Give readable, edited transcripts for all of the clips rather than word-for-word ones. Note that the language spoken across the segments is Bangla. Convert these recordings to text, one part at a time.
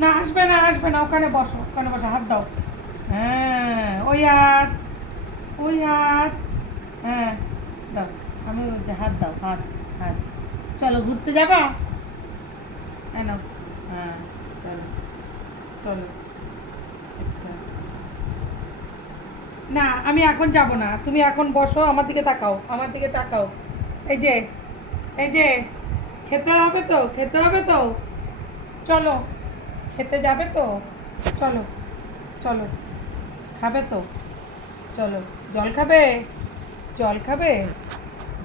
না আসবে না, আসবে না, ওখানে বসো, ওখানে বসো, হাত দাও। হ্যাঁ, ওই হাত, ওই হাত। হ্যাঁ, দাও। আমি ওই যে হাত দাও, হাত, হাত। চলো ঘুরতে যাবা? হ্যাঁ নাও। হ্যাঁ, চলো, চলো। আচ্ছা। না আমি এখন যাব না, তুমি এখন বসো, আমার দিকে তাকাও, আমার দিকে তাকাও। এই যে, এই যে, খেতে হবে তো, খেতে হবে তো, চলো, খেতে যাবে তো, চলো, চলো, খাবে তো, চলো, জল খাবে, জল খাবে,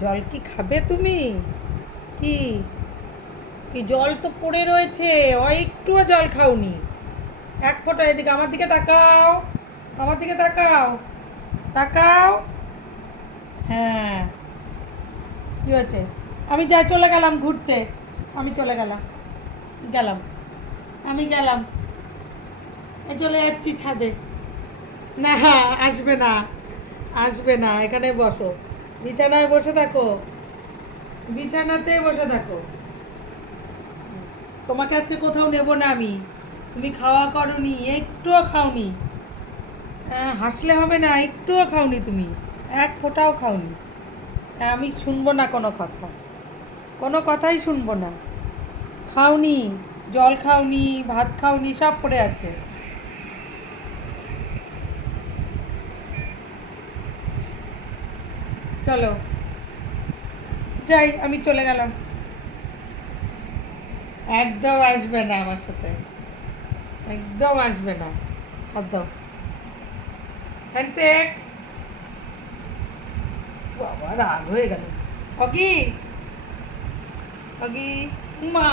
জল কি খাবে তুমি? কি, কি জল তো পড়ে রয়েছে, একটুও জল খাওনি, এক ফোঁটা, এদিকে আমার দিকে তাকাও, আমার দিকে তাকাও, তাকাও। হ্যাঁ, কি হয়েছে? আমি যাই, চলে গেলাম ঘুরতে, আমি চলে গেলাম, গেলাম, আমি গেলাম, এই চলে যাচ্ছি ছাদে। না, আসবে না, আসবে না, এখানে বসো, বিছানায় বসে থাকো, বিছানাতে বসে থাকো। তোমাকে আজকে কোথাও নেব না আমি, তুমি খাওয়া করনি, একটুও খাওনি। হাসলে হবে না, একটুও খাওনি তুমি, এক ফোঁটাও খাওনি। আমি শুনবো না কোনো কথা, কোনো কথাই শুনবো না। খাওনি, জল খাওনি, ভাত খাওনি, সব পড়ে আছে। চলো, যাই, আমি চলে গেলাম। একদম আসবে না আমার সাথে, একদম আসবে না, হাত দাও, হ্যান্ডশেক। বাবা রাগ হয়ে গেল। অগি, অগি, মা,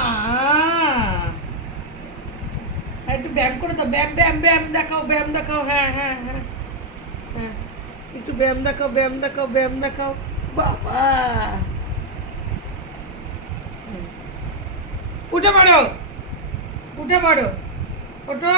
একটু ব্যায়াম করে দাও, ব্যায়াম, ব্যায়াম, ব্যায়াম দেখাও, ব্যায়াম দেখাও, হ্যাঁ, হ্যাঁ, হ্যাঁ, হ্যাঁ, একটু ব্যায়াম দেখাও, ব্যায়াম দেখাও, ব্যায়াম দেখাও। বাবা, হুম। উঠে পড়ো, উঠে পড়ো, ওঠো।